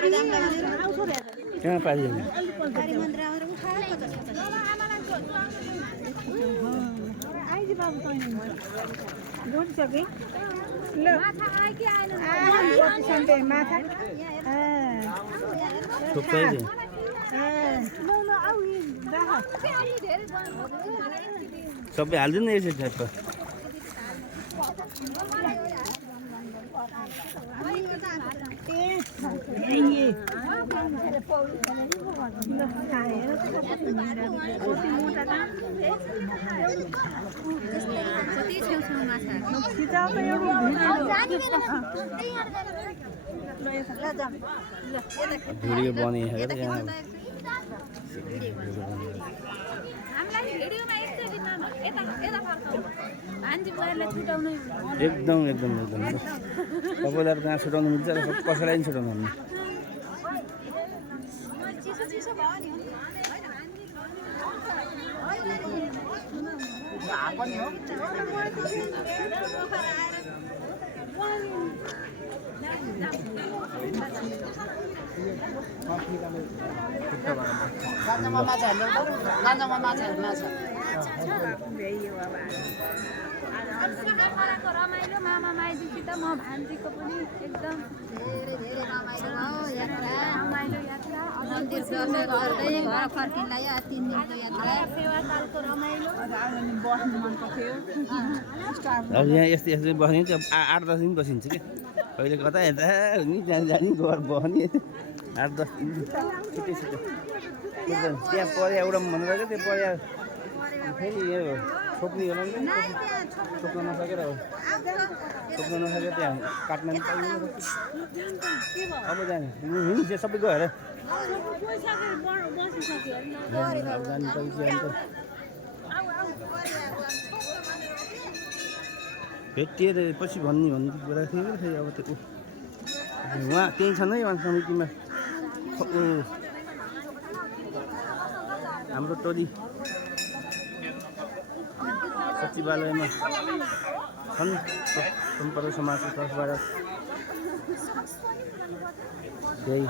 कहाँ पाइएन सबै हालिदिनु न यसरी ठ्याप्प भिडियो बनाइहेर एकदम एकदम एकदम तपाईँलाई कहाँ छुटाउनु मिल्छ कसैलाई पनि छुटाउनु हुन्न रमाइलो मामा माइजूसित म भान्जीको पनि एकदम धेरै रमाइलो यात्रा मन्दिर दर्शन गर्दै घर फर्किँदै 3 दिनको यात्रा सेवाकालको रमाइलो बस्नु मन पर्थ्यो अब यहाँ यस्तो यस्तो बस्ने चाहिँ 8-10 दिन बसिन्छ कि कहिले कता यता नि जानी घर बस्ने 8-10 दिन छिटो त्यहाँ पर्या एउटा मन लाग्यो त्यो पर्या फेरि यो छोप्ने होला नि छोप्न नसकेर हो छोप्न नसकेर त्यहाँ काट्न पनि पाइँदैन अब जाने हिँड्छ सबै गएर अब जानु पाइन्छ अन्त भेटिएर पछि भन्ने कुरा थियो कि फेरि अब त्यो उहाँ त्यहीँ छन् है उहाँ समितिमा हाम्रो टोली सचिवालयमा छन् सम्पर्क समाजको तर्फबाट त्यही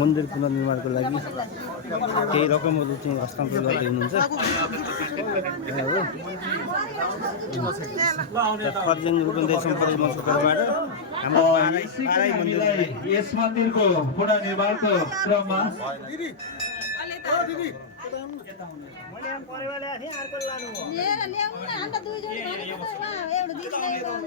मन्दिर पुनर्निर्माणको लागि केही रकमहरू चाहिँ हस्तान्तरण गर्दै हुनुहुन्छ खर्जङ रूपन्देही सम्पर्क मञ्चको तर्फबाट हाम्रो यस मन्दिरको पुनर्निर्माणको क्रममा ल्याउनु न अन्त दुई जोडी